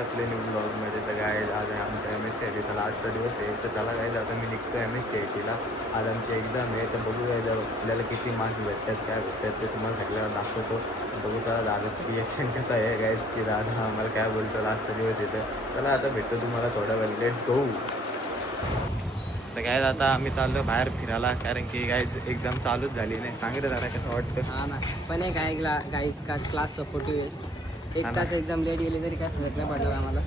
आपले न्यू ब्लॉगमध्ये. तर काय आज आमचा MSCITचा लास्टचा दिवस आहे. तर त्याला काय आता मी निघतो MSCITला. आज आमची एक्झाम आहे. तर बघू काय आपल्याला किती मार्क्स भेटतात काय भेटतात ते तुम्हाला सगळ्याला दाखवतो. बघू त्याला दादाचं रिॲक्शन कसं आहे गाईज की दादा आम्हाला काय बोलतो लास्टचा दिवस येतं. चला आता भेटतो तुम्हाला थोडा वेळ. Let's go. तर काय आता आम्ही चाललो बाहेर फिरायला कारण की गाईज एक्झाम चालूच झाली नाही. सांगितलं जरा कसं वाटतं. हा ना पण एक आहे गाईज का क्लास सपोर्टिव्ह आहे. एक तास एक्झाम लेट गेली तरी काय फरक नाही पडणार आम्हाला.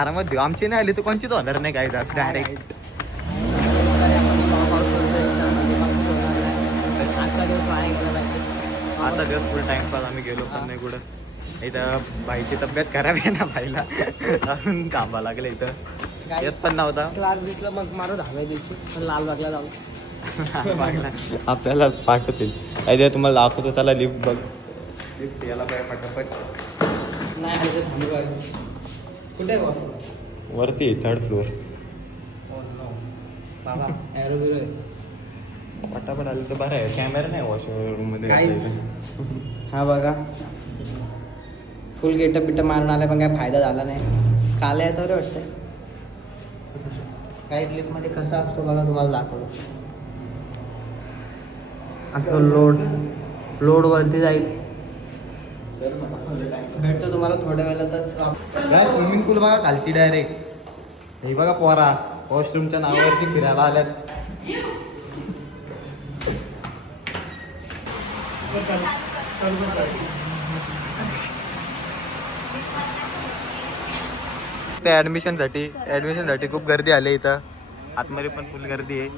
आरामात देऊ. आमची नाही आली तर कोणचीच होणार नाही गाईज आज डायरेक्ट. आजचा दिवस वाया गेला पाहिजे. आता दिवस फुल टाइमपास आम्ही गेलो पण नाही कुठं. इथं बाईची तब्येत खराब आहे ना बाईला अजून थांबा लागलं इथं. येत पण नव्हता. क्लास दिसला मग मारू दहाव्या दिवशी पण लालबागला जाऊ. आपल्याला पाठवतील काय तुम्हाला दाखवतो. त्याला लिफ्ट बघ. लिफ्ट याला पाहिजे पटापट. नाही आले तर थांबू गाडी. कुठे आहे वॉशरूम? वरती 3rd फ्लोअर. बाबा एरो बिरो पटापट आलं तर बरं आहे. कॅमेरा नाही वॉशरूम मध्ये. काहीच हा बघा फुल गेटअप बिटअप मारून आलाय पण काय फायदा झाला नाही. काल आहे तर वाटतंय काही क्लिपमध्ये कसा असतो बघा तुम्हाला दाखवतो. आता लोड वरती जाईल. भेटतो तुम्हाला थोड्या वेळातच. स्विमिंग पूल बघा खालती डायरेक्ट. हे बघा पोरा वॉशरूमच्या नावावरती फिरायला आल्यात. ते ऍडमिशनसाठी खूप गर्दी आली इथं. आतमध्ये पण फुल गर्दी आहे.